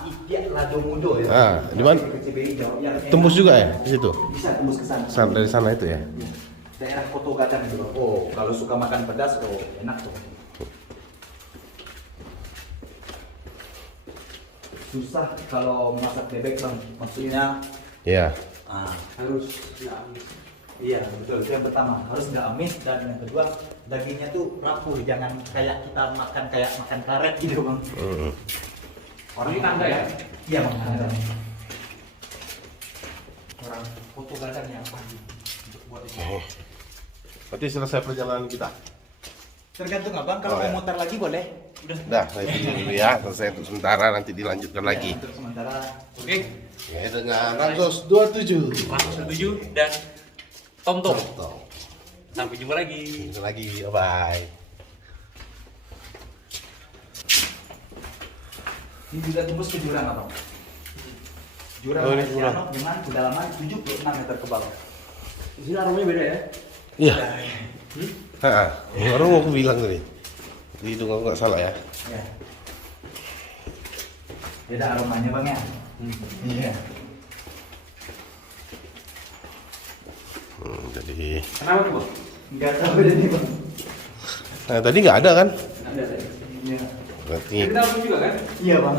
Ipiak Lado Mudo ya. Di mana? Ke CBI Jawa. Yang Tembus juga ya di situ. bisa tembus ke sana. Dari sana itu ya. Daerah Koto Gadang itu. Oh, kalau suka makan pedas, enak tuh. Susah kalau masak bebek bang, maksudnya Iya. Harus nggak amis. iya betul, itu yang pertama harus nggak amis, dan yang kedua dagingnya tuh rapuh, jangan kayak kita makan karet gitu bang. Orang ini tangga ya? Iya bang, ada. Orang Koto Gadang yang pagi untuk buat itu. Berarti selesai perjalanan kita. Tergantung abang, kalau Oh, mau ya. muter lagi boleh. Dah, saya pergi dulu ya. Selesai untuk sementara, nanti dilanjutkan lagi. Ya, untuk sementara. Oke. Ya, dengan Rangkos 27. Langsung setuju dan Tom. Sampai jumpa lagi. Jumpa lagi, bye. Ini juga tembus ke jurang abang. Jurang Oh, ini Malaysiano jurang. dengan kedalaman 76 meter ke bawah. Di sini aromanya beda ya? Iya. Baru mau aku bilang tadi. Di hidung aku nggak salah ya. Ya. Beda aromanya bang ya. Iya. Jadi, Kenapa tuh bang? Enggak tahu jadi bang. nah tadi nggak ada kan? Ada tadi. Iya. Berarti Kita langsung juga kan? Iya bang.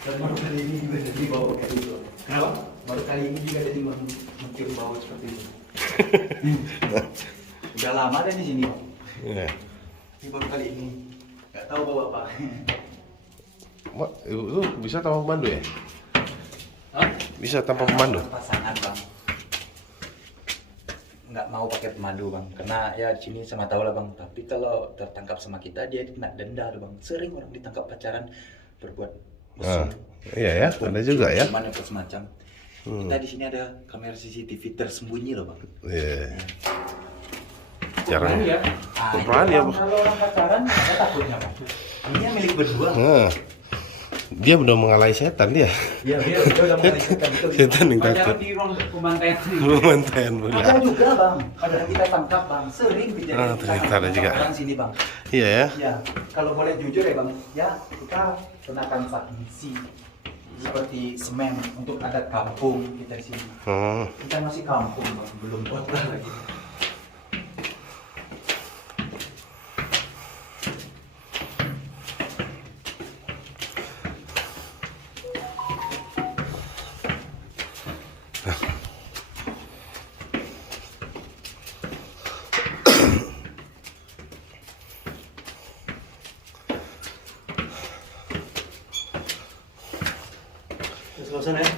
Dan baru kali ini juga jadi bawa kayak gitu. Kenapa? Baru kali ini juga jadi mencium bau seperti itu. Udah lama deh di sini bang. ya. Ini baru kali ini. Gak tahu bawa apa. Mak, itu bisa tanpa pemandu ya? Hah? Bisa tanpa pemandu? Pasangan bang. Nggak mau pakai pemandu bang, karena ya di sini sama tahu lah bang. Tapi kalau tertangkap sama kita dia kena denda bang. Sering orang ditangkap pacaran berbuat mesum. Iya ya, ada juga ya. Cuman apa semacam. Kita di sini ada kamera CCTV tersembunyi loh bang. Iya. Berani Caranya. ya? Berani ya, Bang. Kalau orang pacaran ada takutnya bang. Ini milik berdua. Nah, dia udah mengalahkan setan dia. Iya dia udah mulai suka gitu. Setan yang Pacaran takut. di ruang pembantaian. Pembantaian Ada pula. juga bang, ada yang kita tangkap bang, sering kejadian ternyata ada juga. orang sini bang. Iya ya. Ya, kalau boleh jujur ya bang, ya kita kenakan sanksi seperti semen untuk adat kampung kita di sini. Oh, Kita masih kampung bang, belum kota lagi. Selesai ya?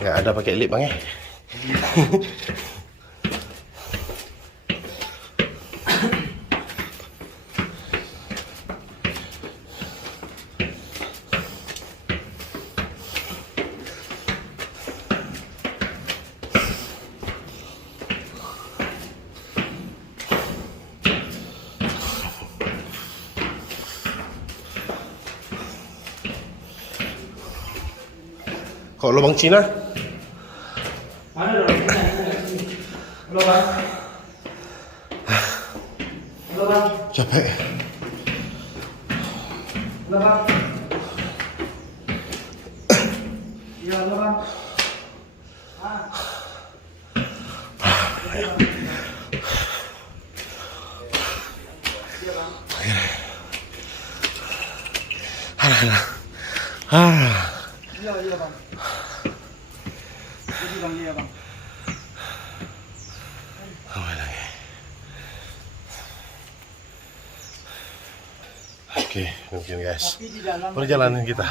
nggak ada pakai lip bang ya? Kok lubang Cina? Mana dong? Sini. Halo bang. Halo bang. Capek. Halo bang. Iya halo bang. Iya bang. Jadi bang iya bang. Oke, mungkin guys. Perjalanan kita.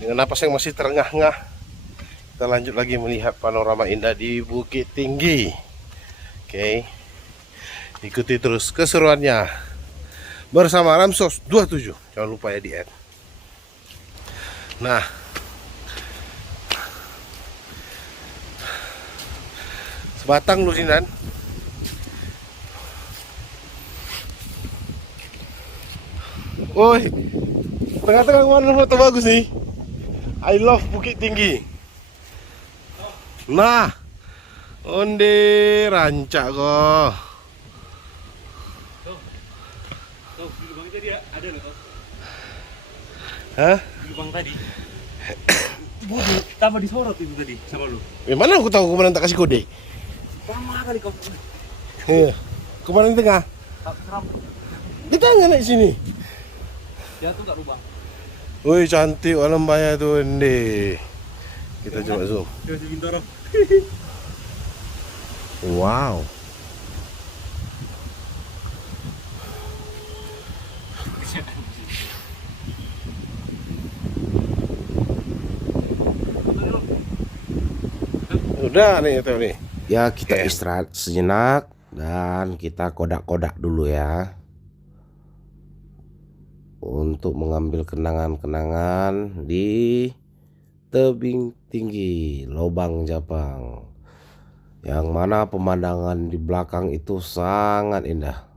Dengan napas yang masih terengah-engah, kita lanjut lagi melihat panorama indah di Bukit Tinggi. Oke, ikuti terus keseruannya bersama Ramsos 27. Jangan lupa ya di add. Nah, sebatang lusinan. Woi, tengah-tengah kemana foto bagus nih. I love Bukit Tinggi. Nah, onde rancak kok. Tuh, di lubang tadi ada loh tuh. Hah? Di lubang tadi. Bodoh, tambah disorot itu tadi sama lu. Mana aku tahu kemana tak kasih kode? Lama kali kau. Kemana di tengah? Keram. Di tengah naik sini. Jatuh tak lubang. Woi cantik alam baya tuh onde. Kita coba zoom. Coba si Bintoro. Wow. Udah nih itu nih. Ya kita istirahat sejenak dan kita kodak-kodak dulu ya. Untuk mengambil kenangan-kenangan di tebing tinggi Lobang Japang. Yang mana pemandangan di belakang itu sangat indah.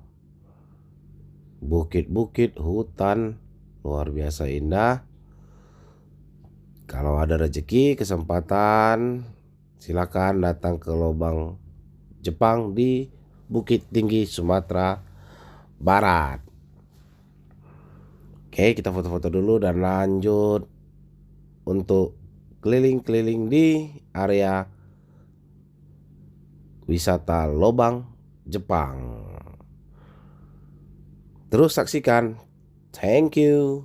Bukit-bukit, hutan luar biasa indah. Kalau ada rezeki, kesempatan, silakan datang ke Lobang Jepang di Bukit Tinggi, Sumatera Barat. Oke, kita foto-foto dulu dan lanjut untuk keliling-keliling di area wisata Lobang Jepang. Terus saksikan. Thank you.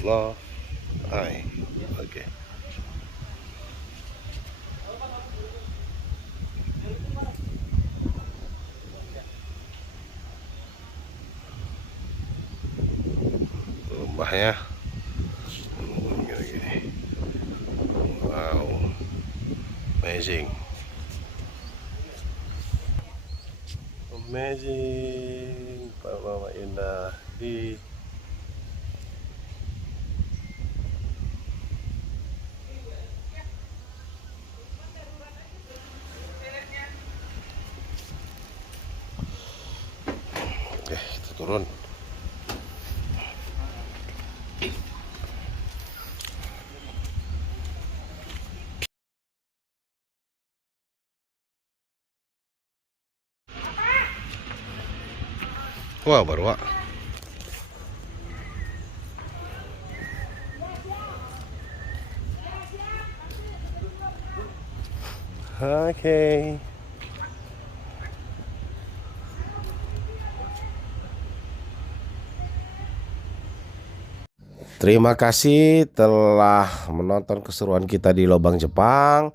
Love I. Oke. Lembahnya. Gini. Wow. Amazing. Amazing. Panorama indah di turun. Wah, baru Wak. Oke. Terima kasih telah menonton keseruan kita di Lobang Jepang.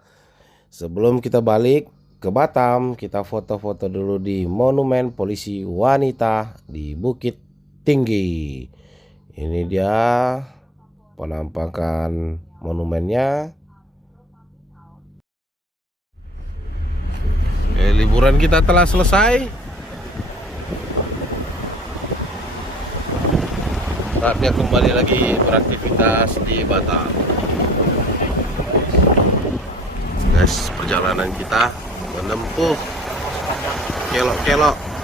Sebelum kita balik ke Batam, kita foto-foto dulu di Monumen Polisi Wanita di Bukit Tinggi. Ini dia penampakan monumennya. Liburan kita telah selesai. Saatnya kembali lagi beraktivitas di Batam. Guys, perjalanan kita menempuh kelok-kelok.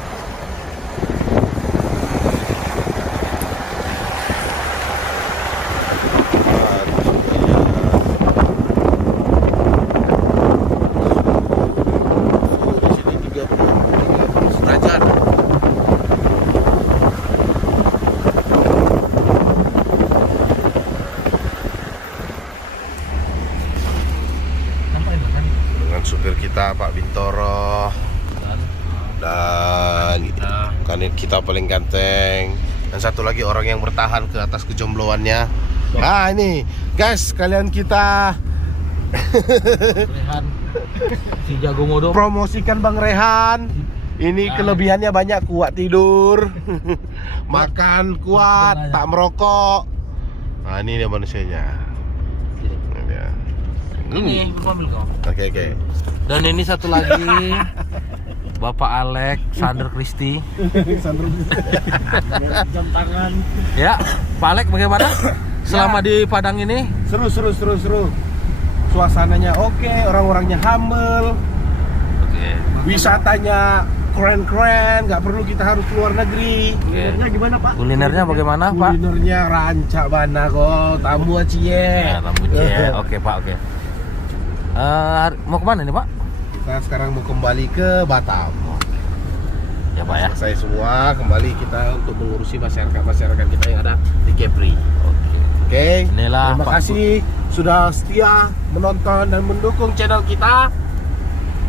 Supir kita Pak Bintoro dan kanit kita paling ganteng, dan satu lagi orang yang bertahan ke atas kejombloannya. Nah ini guys, kalian kita Rehan si jago modo promosikan Bang Rehan. Ini kelebihannya banyak, kuat tidur, makan kuat, tak merokok. Nah ini dia manusianya. Ini dia. ini ambil kau. Oke. Dan ini satu lagi Bapak Alex Sander Kristi. Jam tangan. Ya, Pak Alex bagaimana selama di Padang ini? Seru. Suasananya oke, orang-orangnya humble, wisatanya keren-keren, nggak perlu kita harus keluar negeri. Kulinernya gimana Pak? Kulinernya bagaimana Pak? Kulinernya rancak bana kok, tamu cie. Ya, Tambucie. Oke Pak, oke. Mau kemana nih Pak? Kita sekarang mau kembali ke Batam. Ya Pak ya. Selesai semua, kembali kita untuk mengurusi masyarakat kita yang ada di Kepri. Oke. Inilah Terima Pak kasih sudah setia menonton dan mendukung channel kita.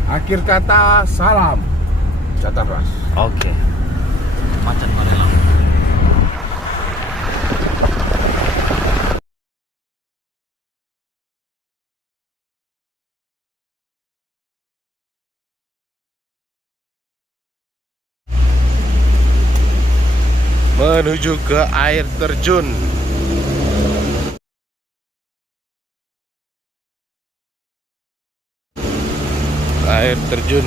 Akhir kata, salam Jatan Ras. Oke. Macan Barelang. Menuju ke air terjun. Air terjun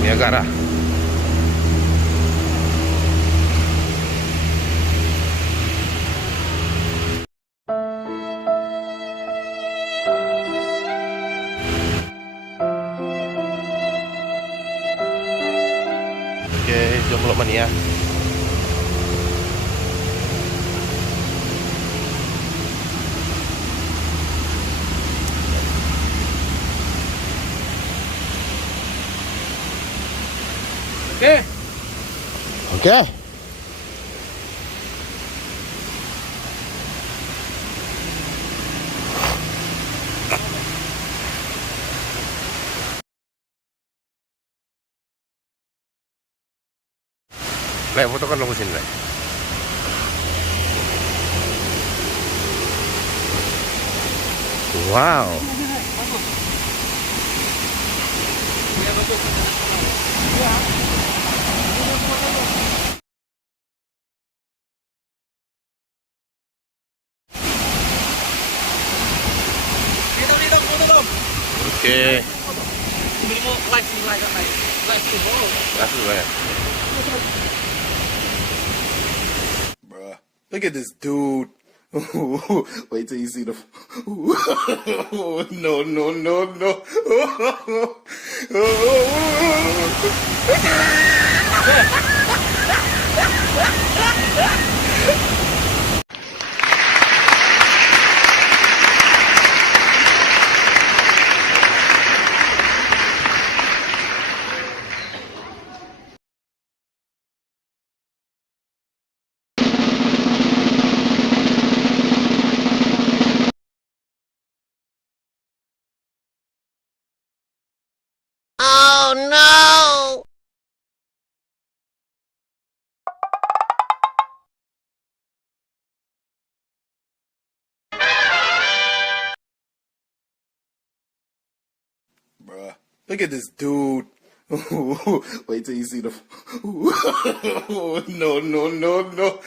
Niagara. Oke, jomblo mania. Oke. Lek, fotokan dong sini, Lek. Wow. Oke. Langsung ya. Bruh, look at this dude. Wait till you see the. No. Bruh, look at this dude. Wait till you see the. No, no, no, no.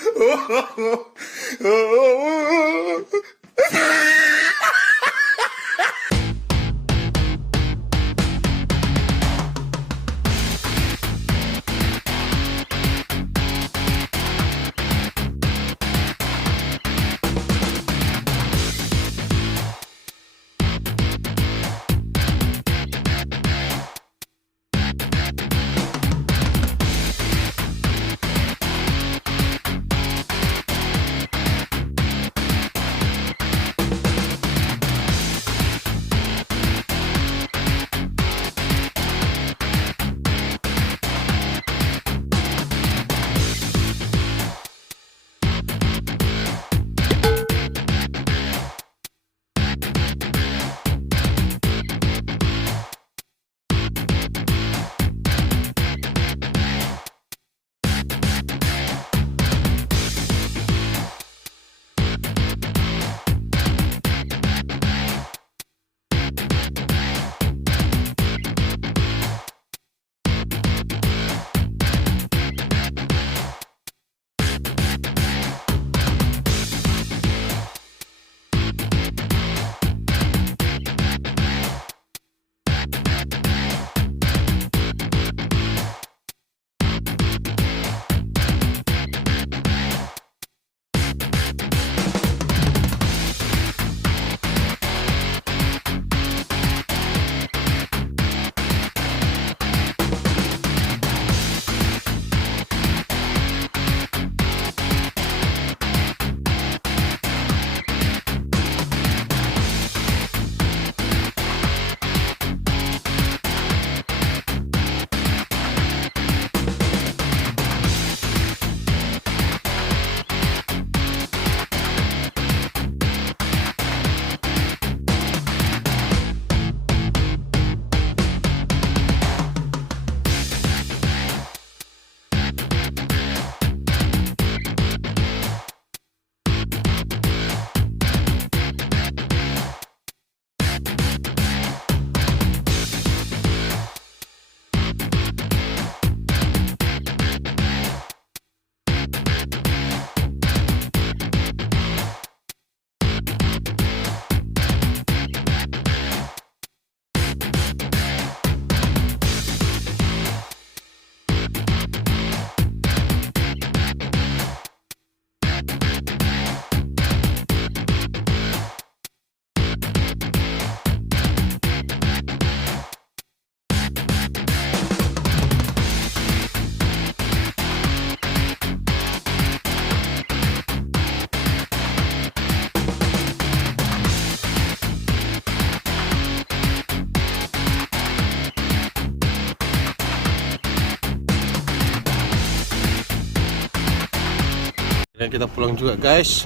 Dan kita pulang juga guys.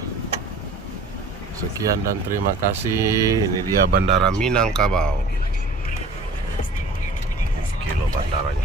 Sekian dan terima kasih. Ini dia Bandara Minangkabau. Kilo bandaranya,